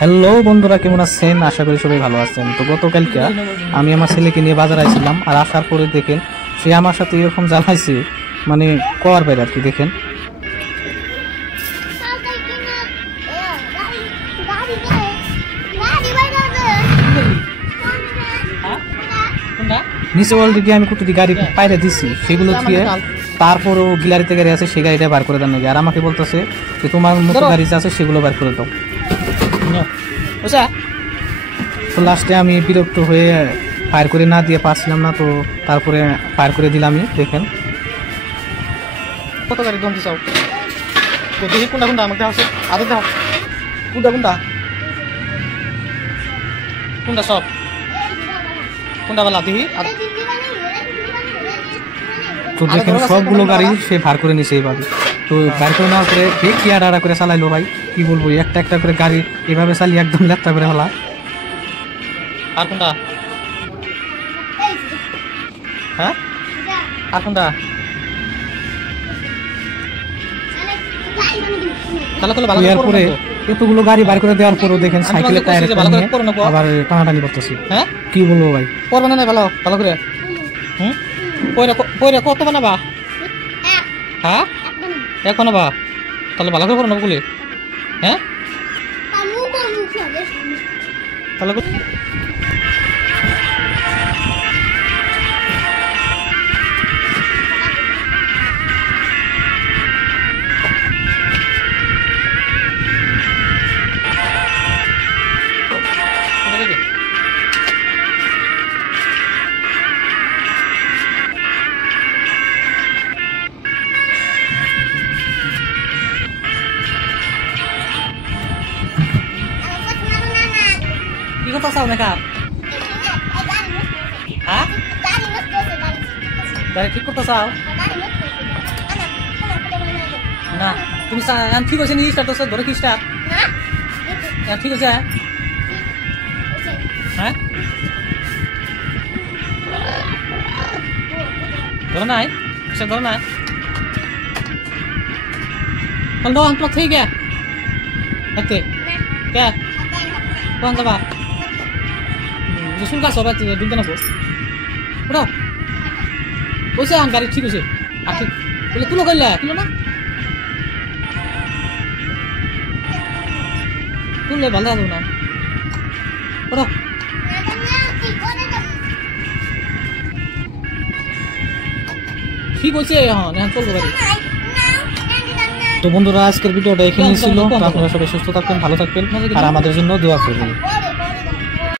Hello বন্ধুরা, কেমন আছেন? আশা করি সবাই ভালো আছেন। তো গতকালকে আমি আমার ছেলেকে নিয়ে বাজারে আসছিলাম, আর আসার পরে দেখেন সে আমার সাথে এরকম জ্বালাইছে, মানে কর বাইরে আর কি। দেখেন নিচে অলরেডি আমি কতটি গাড়ি পাইরে দিছি, সেগুলো দিয়ে তারপরও গিলারিতে গাড়ি আছে, সেই গাড়িটা বার করে দেন নাকি। আর আমাকে বলতেছে যে তোমার মতো গাড়ি আছে সেগুলো বার করে দাও। তো লাস্টে আমি বিরক্ত হয়ে ফায়ার করে না দিয়ে পারছিলাম না, তো তারপরে ফায়ার করে দিলামই। দেখেন কত গাড়ি দম দিছাও তো দেখি কোনটা কোনটা আমাকে আছে আদর দাও। কোনটা কোনটা কোনটা সব কোনটা বেলা দেখি। তো দেখেন সবগুলো গাড়ি সে ভার করে নিছে এইভাবে। তো ভার করে নেওয়ার পরে দেখি আর করে চালাইলো। ভাই কি বলবো, একটা একটা করে গাড়ি এভাবে চালিয়ে একদম লেপটা করে হলা। আর কোনটা হ্যাঁ আর কোনটা পরে এতগুলো গাড়ি বার করে দেওয়ার পরও দেখেন সাইকেলের টায়ার আবার টানাটানি করতেছি। হ্যাঁ কি বলবো ভাই, করবা না ভালো ভালো করে। কত বানাবা? হ্যাঁ এক বানাবা, তাহলে ভালো করে করো না বলে। হ্যাঁ তাহলে কি কথা চাও নাকি? হ্যাঁ গাড়ি ঠিক করতে চাও না? তুমি ঠিক আছে নি স্টার্ট হচ্ছে, ধরে কি স্টার্ট ঠিক আছে? হ্যাঁ ধরে নাই সে ধরে নাই তাহলে দাও আনপ্লাগ થઈ ગયા এতে কে কোন যাবা রসুন গাছ হবে দুলতে নেবো ওটা বলছে গাড়ি ঠিক আছে। আর ঠিক বলে তুলো করলে তুলো না তুললে ভালো থাকবো না ওটা ঠিক আছে। এখন চলবো গাড়ি। তো বন্ধুরা আজকের ভিডিওটা এখানেই ছিল। আপনারা সবাই সুস্থ থাকবেন, ভালো থাকবেন, আর আমাদের জন্য দোয়া করবেন।